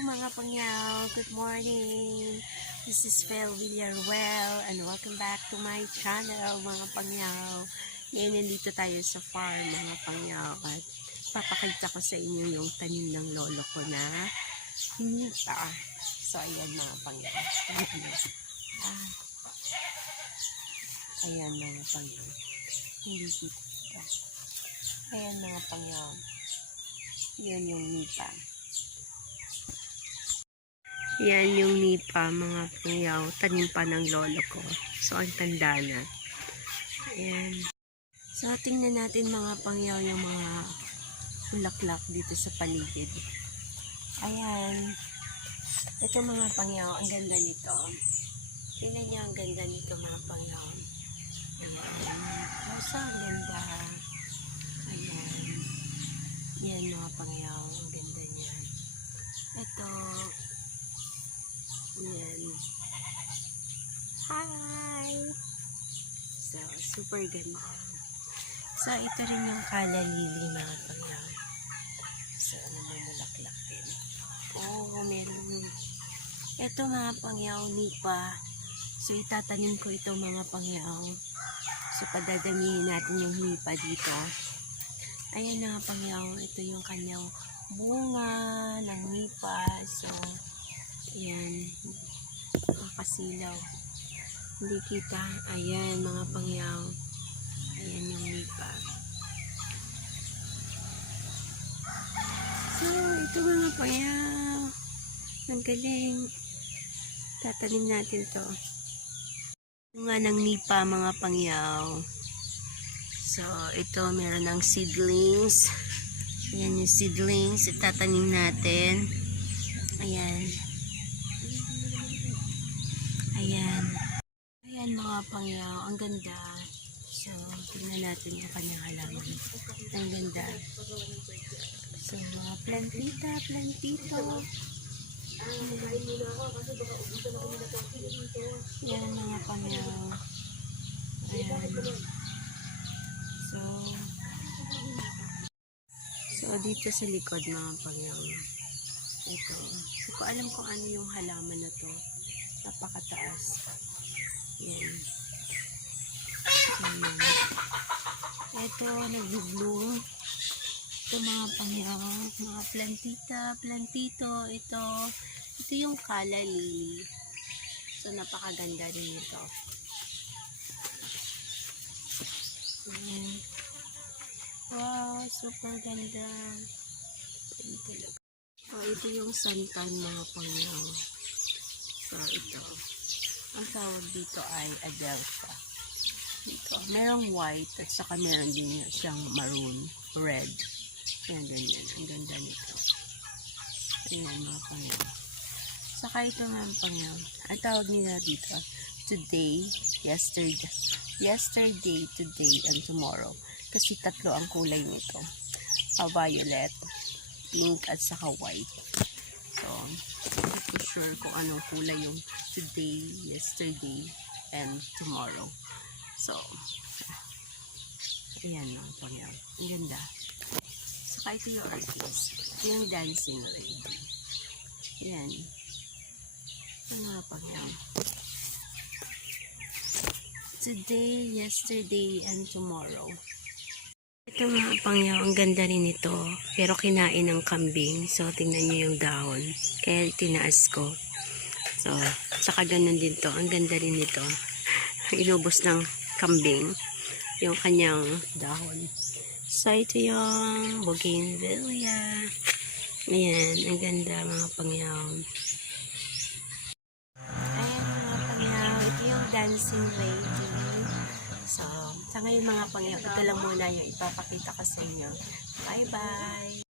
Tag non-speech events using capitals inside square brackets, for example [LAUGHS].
mga pangyaw. Good morning. This is Fel Villaruel and welcome back to my channel mga pangyaw. Ngayon nandito tayo sa farm mga pangyaw at papakita ko sa inyo yung tanim ng lolo ko na hinita. So ayan mga pangyaw. Ah. Ayan mga pangyaw. Hindi kita. Ayan mga pangyaw. Yan yung nipa. Yan yung nipa, mga pangyaw. Tanim pa ng lolo ko. So, ang tanda na. Ayan. So, tingnan natin mga pangyaw yung mga bulaklak dito sa paligid. Ayan. Ito mga pangyaw, ang ganda nito. Tingnan niyo ang ganda nito mga pangyaw. Ayan. Rosa, ang ganda. Ayan. Yan mga pangyaw. Ang ganda niya. Ito. Yan. Hi! So, super ganda. So, ito rin yung kala lily mga pangyaw. So, namumulaklak din. Oh, meron. Ito mga pangyaw, nipa. So, itatanim ko ito mga pangyaw. So, padadamihin natin yung nipa dito. Ayan na pangyaw, ito yung kanyang bunga ng nipa. So, ayan, makasilaw. Hindi kita. Ayan, mga pangyaw. Ayan yung nipa. So, ito mga pangyaw. Ang galing. Tatanim natin to. Bunga ng nipa, mga pangyaw. So, ito meron ng seedlings. Ayan yung seedlings. Itatanim natin. Ayan. Ayan. Ayan mga pangyaw. Ang ganda. So, tingnan natin yung kanyang halaman. Ang ganda. So, mga plantita, plantito. Ayan mga pangyaw. Ayan. So, so dito sa likod mga pangyaw, ito, hindi ko alam kung ano yung halaman na to. Napakataas. Yan. Ayan. Ito, nag-bloom. Ito mga pangyaw, mga plantita, plantito, ito, ito yung kala. So, napakaganda rin ito. Wow, super ganda. Ayan. Oh, ito yung santan mga pangyaw. So, ito. Ang tawag dito ay adelpha. Dito. Merong white at saka meron din siyang maroon, red. Ayan, ganyan. Ang ganda nito. Ayan, mga pangyaw. Saka ito mga pangyaw. Ang tawag nila dito, today, yesterday, yesterday, today, and tomorrow. Kasi tatlo ang kulay nito. A violet, pink, at saka white. So, sure kung anong kulay yung today, yesterday, and tomorrow. So, ayan mga pangyaw. Ang ganda. Saka ito yung. Ito yung dancing lady. Ayan. Ang mga pangyaw. Today, yesterday, and tomorrow. Ito mga pangyaw, ang ganda rin ito. Pero kinain ng kambing. So, tingnan nyo yung dahon. Kaya tinaas ko. So, saka ganun din to. Ang ganda rin nito. [LAUGHS] Inubos ng kambing. Yung kanyang dahon. So, ito yung bougainvillea. Ayan, ang ganda mga pangyaw. Ayan mga pangyaw, ito yung dancing lady. So, sa ngayon mga pangyaw, ito lang muna yung ipapakita ko sa inyo. Bye-bye!